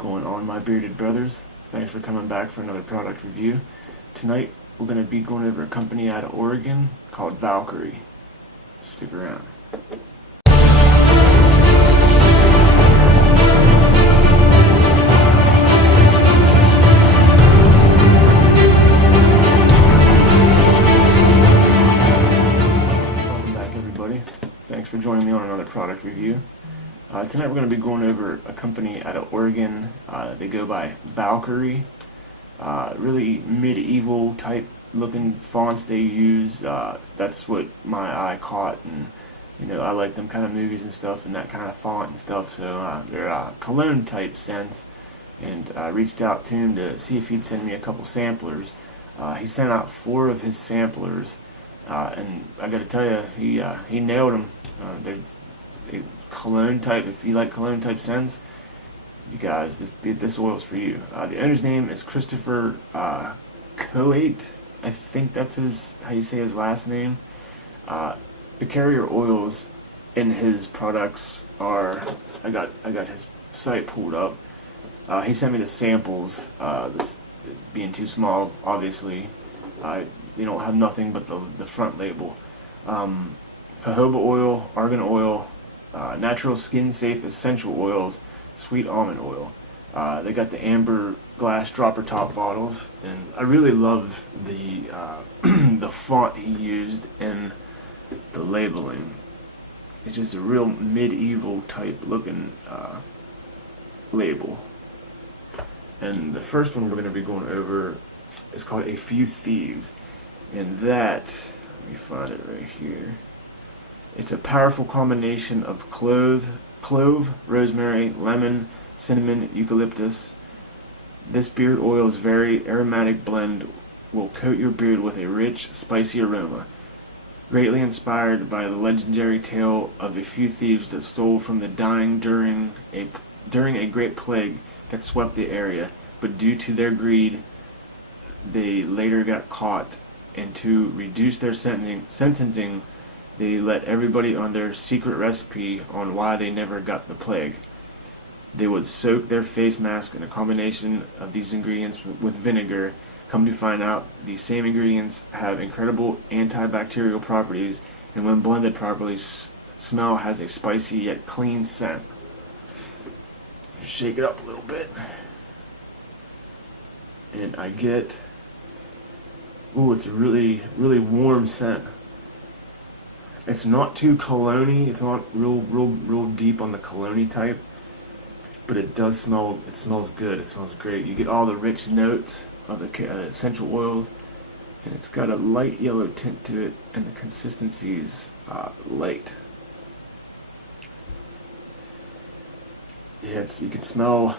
going on, my bearded brothers? Thanks for coming back for another product review. Tonight we're going to be going over a company out of Oregon called Valkyrie. Stick around. Welcome back, everybody. Thanks for joining me on another product review. Tonight we're going to be going over a company out of Oregon. They go by Valkyrie. Really medieval type looking fonts they use. That's what my eye caught, and I like them kind of movies and stuff and that kind of font and stuff. So they're cologne type scents, and I reached out to him to see if he'd send me a couple samplers. He sent out 4 of his samplers, and I got to tell you, he nailed them. They're cologne type. If you like cologne type scents, you guys, this oil's for you. The owner's name is Christopher Choate. I think that's how you say his last name. The carrier oils in his products are, I got his site pulled up. He sent me the samples. This being too small, obviously, they don't have nothing but the front label. Jojoba oil, argan oil, natural skin safe essential oils, sweet almond oil. They got the amber glass dropper top bottles, and I really love the the font he used in the labeling. It's just a real medieval type looking label. And the first one we're going to be going over is called A Few Thieves, and that, let me find it right here. It's a powerful combination of clove, rosemary, lemon, cinnamon, eucalyptus. This beard oil's very aromatic blend will coat your beard with a rich, spicy aroma. Greatly inspired by the legendary tale of a few thieves that stole from the dying during a great plague that swept the area, but due to their greed, they later got caught, and to reduce their sentencing, they let everybody on their secret recipe on why they never got the plague. They would soak their face mask in a combination of these ingredients with vinegar. Come to find out, these same ingredients have incredible antibacterial properties, and when blended properly, smell has a spicy yet clean scent. Shake it up a little bit, and I get, it's a really, really warm scent. It's not too cologne-y. It's not real deep on the cologne-y type, but it does smell. It smells good. It smells great. You get all the rich notes of the essential oils, and it's got a light yellow tint to it, and the consistency is light. Yeah, you can smell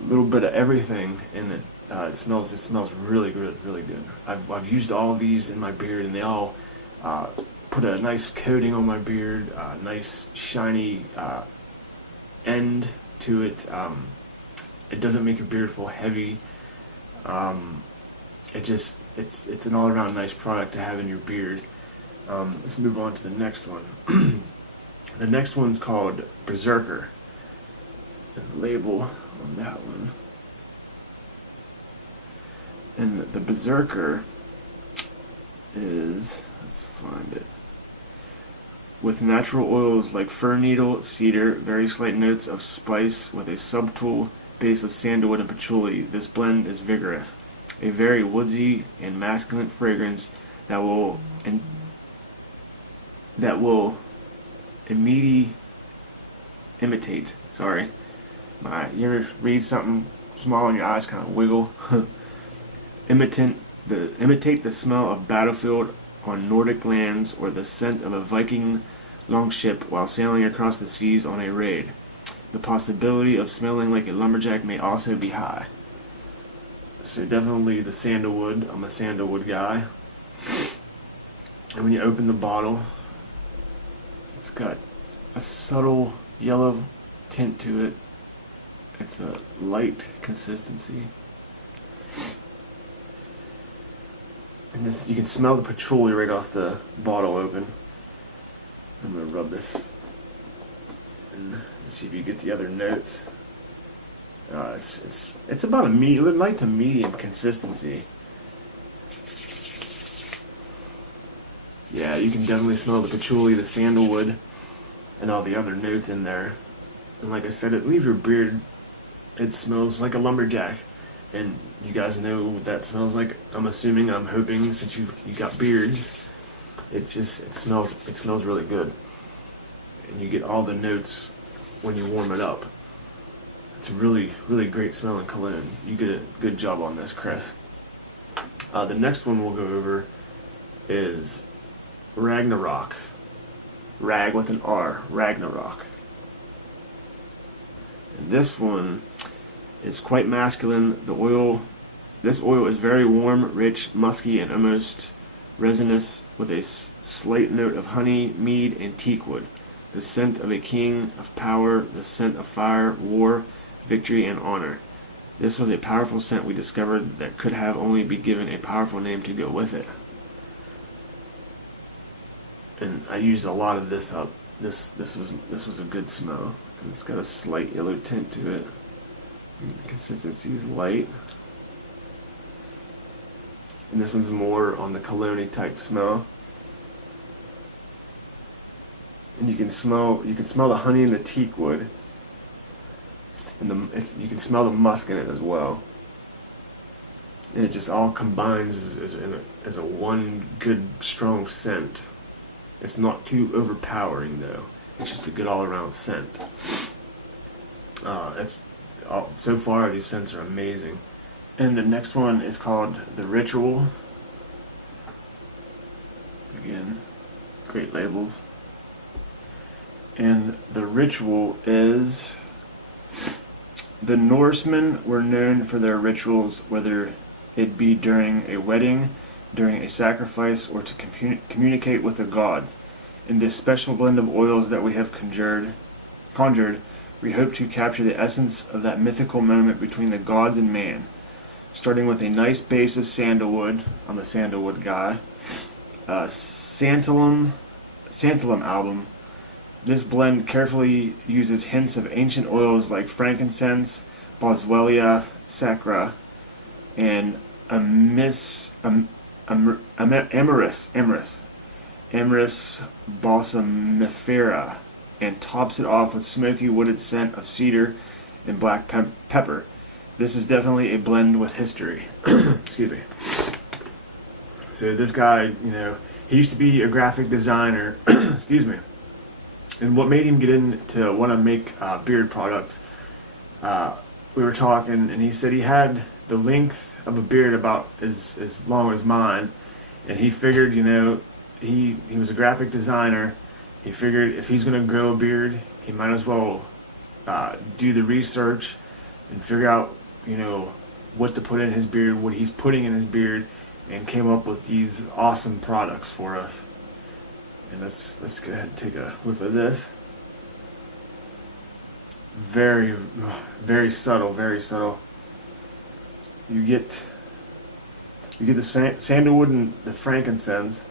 a little bit of everything in it. It smells really good, really good. I've used all of these in my beard, and they all put a nice coating on my beard, nice shiny end to it. It doesn't make your beard feel heavy. It's an all-around nice product to have in your beard. Let's move on to the next one. The next one's called Berserker. And the label on that one. And the Berserker is, let's find it. With natural oils like fir needle, cedar, very slight notes of spice with a subtle base of sandalwood and patchouli, this blend is vigorous. A very woodsy and masculine fragrance that will imitate. Sorry, you ever read something small and your eyes kind of wiggle? Imitate the smell of battlefield on Nordic lands, or the scent of a Viking longship while sailing across the seas on a raid. The possibility of smelling like a lumberjack may also be high. So definitely the sandalwood. I'm a sandalwood guy. And when you open the bottle, it's got a subtle yellow tint to it. It's a light consistency. And this, you can smell the patchouli right off the bottle open. I'm going to rub this and see if you get the other notes. It's about a light to medium consistency. Yeah, you can definitely smell the patchouli, the sandalwood, and all the other notes in there. And like I said, it leaves your beard. It smells like a lumberjack, and you guys know what that smells like. I'm assuming, I'm hoping, since you got beards, it smells really good, and you get all the notes when you warm it up. It's a really, really great smelling cologne. You did a good job on this, Chris. The next one we'll go over is Ragnarok. Rag with an R. Ragnarok. And this one is quite masculine. This oil is very warm, rich, musky, and almost resinous, with a slight note of honey, mead, and teakwood. The scent of a king of power, the scent of fire, war, victory, and honor. This was a powerful scent we discovered that could have only be given a powerful name to go with it. And I used a lot of this up. This was a good smell. And it's got a slight yellow tint to it. The consistency is light. And this one's more on the cologne type smell. And you can smell the honey and the teakwood. And you can smell the musk in it as well. And it just all combines as a one good strong scent. It's not too overpowering though. It's just a good all-around scent. So far these scents are amazing. And the next one is called The Ritual. Again, great labels. And The Ritual is... The Norsemen were known for their rituals, whether it be during a wedding, during a sacrifice, or to communicate with the gods. In this special blend of oils that we have conjured, we hope to capture the essence of that mythical moment between the gods and man. Starting with a nice base of sandalwood, I'm a sandalwood guy, Santalum album. This blend carefully uses hints of ancient oils like frankincense, boswellia sacra, and Amyris balsamifera, and tops it off with smoky wooded scent of cedar and black pepper. This is definitely a blend with history. Excuse me. So this guy, he used to be a graphic designer. Excuse me. And what made him get into want to make beard products, we were talking, and he said he had the length of a beard about as long as mine, and he figured, he was a graphic designer. He figured if he's going to grow a beard, he might as well do the research and figure out, what to put in his beard, what he's putting in his beard, and came up with these awesome products for us. And let's go ahead and take a whiff of this. Very, very subtle, very subtle. You get the sandalwood and the frankincense.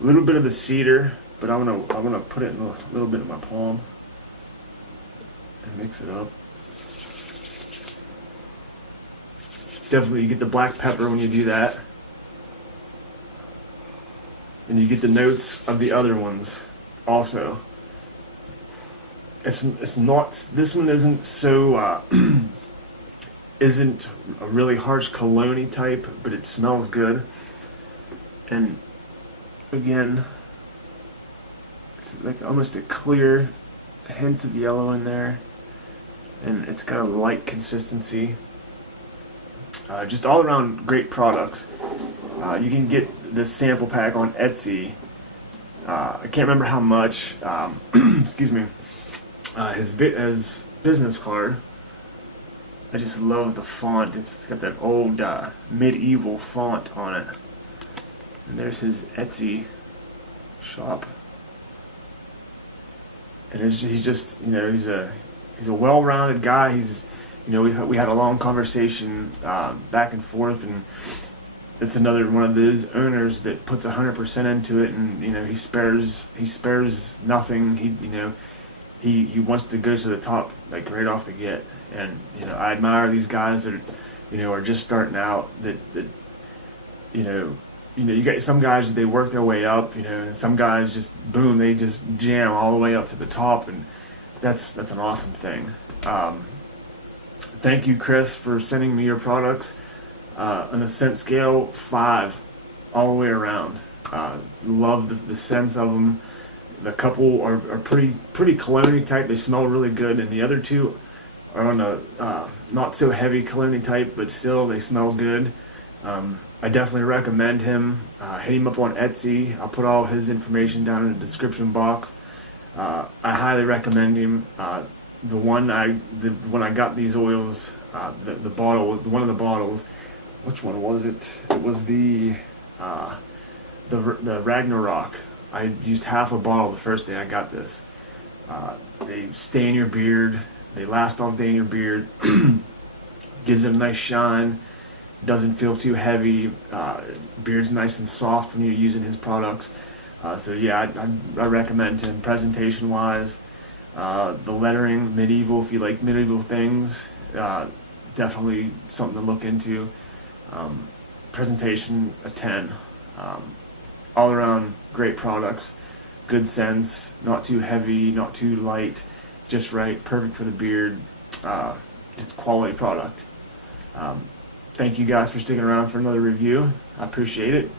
A little bit of the cedar, but I'm gonna put it in a little bit of my palm and mix it up. Definitely, you get the black pepper when you do that. And you get the notes of the other ones also. It's not, this one isn't so isn't a really harsh cologne type, but it smells good. And again, it's like almost a clear, hints of yellow in there, and it's got a light consistency. Just all around great products. You can get this sample pack on Etsy. I can't remember how much. Excuse me. His business card. I just love the font. It's got that old medieval font on it. And there's his Etsy shop. And he's just, he's a well-rounded guy. He's, we had a long conversation back and forth, and it's another one of those owners that puts 100% into it, and he spares nothing. he wants to go to the top like right off the get. And I admire these guys that are just starting out. That you got some guys that they work their way up, and some guys just boom, they just jam all the way up to the top, and that's an awesome thing. Thank you, Chris, for sending me your products. On a scent scale, 5 all the way around. Love the scents of them. The couple are pretty cologne type. They smell really good, and the other two are on a not so heavy cologne type, but still they smell good. I definitely recommend him. Hit him up on Etsy. I'll put all his information down in the description box. I highly recommend him. When I got these oils, one of the bottles, which one was it? It was the Ragnarok. I used half a bottle the first day I got this. They stay in your beard. They last all day in your beard. Gives it a nice shine. Doesn't feel too heavy. Beard's nice and soft when you're using his products. So yeah, I recommend him. Presentation wise, the lettering, medieval. If you like medieval things, definitely something to look into. Presentation, a 10. All around great products, good scents, not too heavy, not too light, just right, perfect for the beard. Just a quality product. Thank you guys for sticking around for another review. I appreciate it.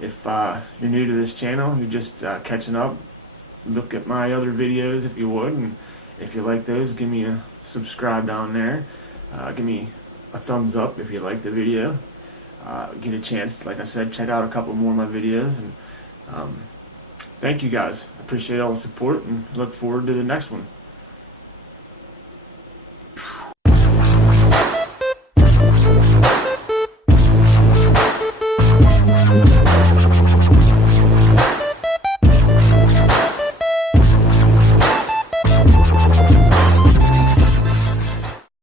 If you're new to this channel, you're just catching up, look at my other videos if you would, and if you like those, give me a subscribe down there. Give me a thumbs up if you like the video. Get a chance, like I said, check out a couple more of my videos, and thank you guys. I appreciate all the support and look forward to the next one.